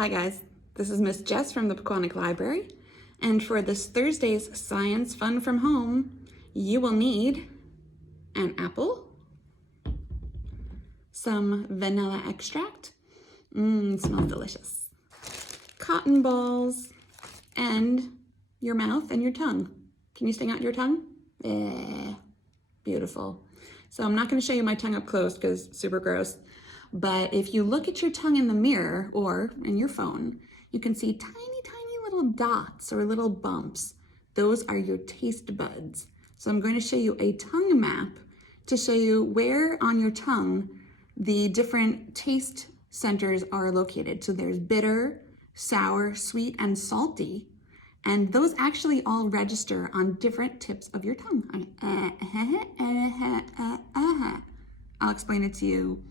Hi guys, this is Miss Jess from the Pequannock Library, and for this Thursday's Science Fun from Home, you will need an apple, some vanilla extract, smells delicious, cotton balls, and your mouth and your tongue. Can you sting out your tongue? Beautiful. So I'm not going to show you my tongue up close because it's super gross. But if you look at your tongue in the mirror or in your phone, you can see tiny, tiny little dots or little bumps. Those are your taste buds. So I'm going to show you a tongue map to show you where on your tongue the different taste centers are located. So there's bitter, sour, sweet, and salty. And those actually all register on different tips of your tongue. I'll explain it to you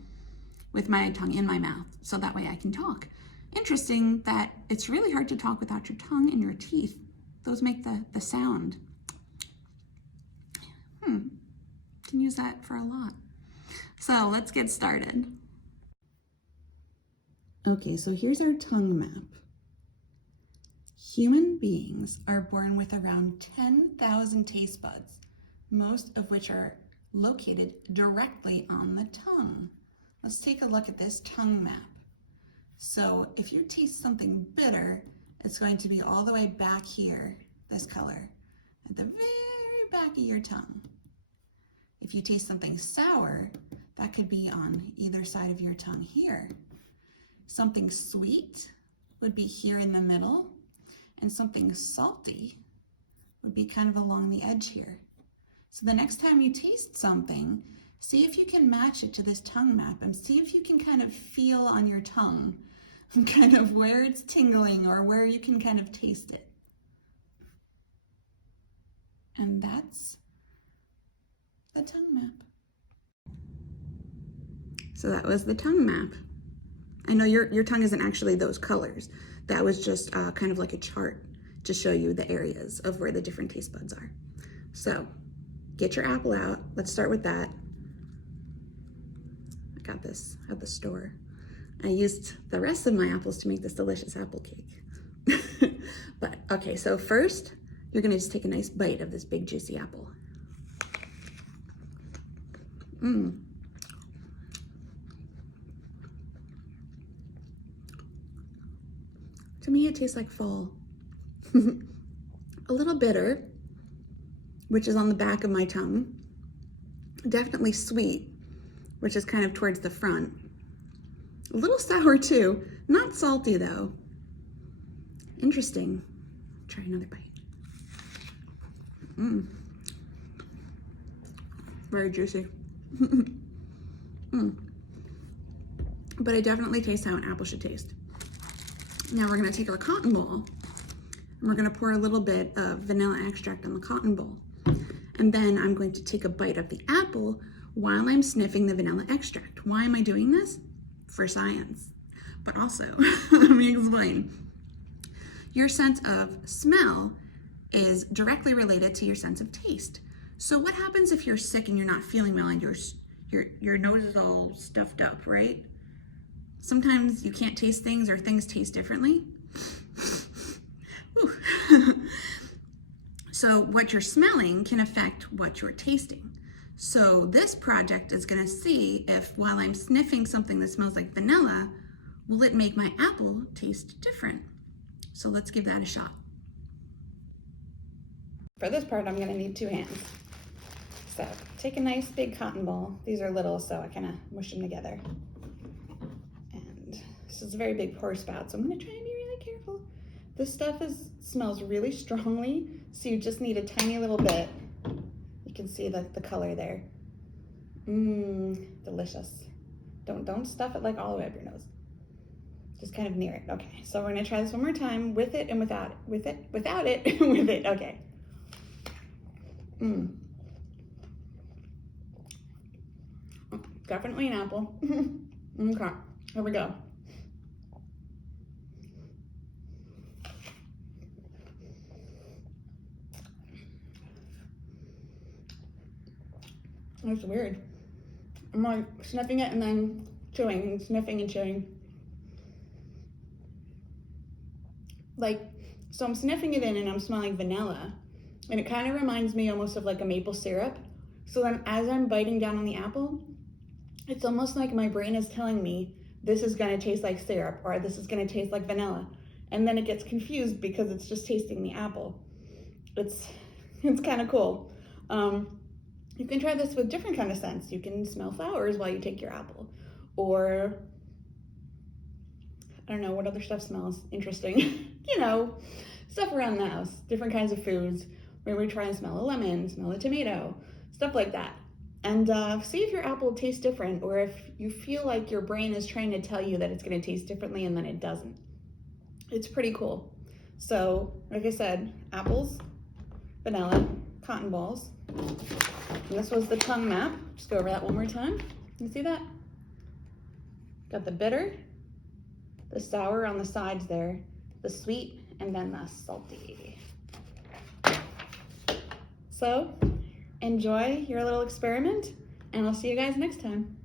with my tongue in my mouth, so that way I can talk. Interesting that it's really hard to talk without your tongue and your teeth. Those make the sound. Can use that for a lot. So let's get started. Okay, so here's our tongue map. Human beings are born with around 10,000 taste buds, most of which are located directly on the tongue. Let's take a look at this tongue map. So if you taste something bitter, it's going to be all the way back here, this color, at the very back of your tongue. If you taste something sour, that could be on either side of your tongue here. Something sweet would be here in the middle, and something salty would be kind of along the edge here. So the next time you taste something, see if you can match it to this tongue map and see if you can kind of feel on your tongue kind of where it's tingling or where you can kind of taste it. And that's the tongue map. So that was the tongue map. I know your tongue isn't actually those colors. That was just kind of like a chart to show you the areas of where the different taste buds are. So get your apple out. Let's start with that. I got this at the store. I used the rest of my apples to make this delicious apple cake. But okay, so first you're gonna just take a nice bite of this big juicy apple. To me, it tastes like fall. A little bitter, which is on the back of my tongue. Definitely sweet, which is kind of towards the front. A little sour too, not salty though. Interesting. Try another bite. Very juicy. But I definitely taste how an apple should taste. Now we're gonna take our cotton ball and we're gonna pour a little bit of vanilla extract on the cotton ball. And then I'm going to take a bite of the apple while I'm sniffing the vanilla extract. Why am I doing this? For science. But also, let me explain. Your sense of smell is directly related to your sense of taste. So what happens if you're sick and you're not feeling well and your nose is all stuffed up, right? Sometimes you can't taste things or things taste differently. So what you're smelling can affect what you're tasting. So this project is gonna see if while I'm sniffing something that smells like vanilla, will it make my apple taste different? So let's give that a shot. For this part, I'm gonna need 2 hands. So take a nice big cotton ball. These are little, so I kind of mush them together. And this is a very big pour spout, so I'm gonna try and be really careful. This stuff smells really strongly, so you just need a tiny little bit. You can see the color there. Delicious. Don't stuff it like all the way up your nose. Just kind of near it. Okay, so we're gonna try this one more time with it and without it. With it, without it, with it. Okay. Definitely an apple. Okay, here we go. That's weird. I'm like sniffing it and then chewing and sniffing and chewing. So I'm sniffing it in and I'm smelling vanilla, and it kind of reminds me almost of like a maple syrup. So then as I'm biting down on the apple, it's almost like my brain is telling me this is gonna taste like syrup or this is gonna taste like vanilla. And then it gets confused because it's just tasting the apple. It's kind of cool. You can try this with different kind of scents. You can smell flowers while you take your apple. Or, I don't know, what other stuff smells interesting? You know, stuff around the house, different kinds of foods. Maybe try and smell a lemon, smell a tomato, stuff like that. And see if your apple tastes different, or if you feel like your brain is trying to tell you that it's gonna taste differently and then it doesn't. It's pretty cool. So, like I said, apples, vanilla, cotton balls. And this was the tongue map. Just go over that one more time. You see that? Got the bitter, the sour on the sides there, the sweet, and then the salty. So, enjoy your little experiment, and I'll see you guys next time.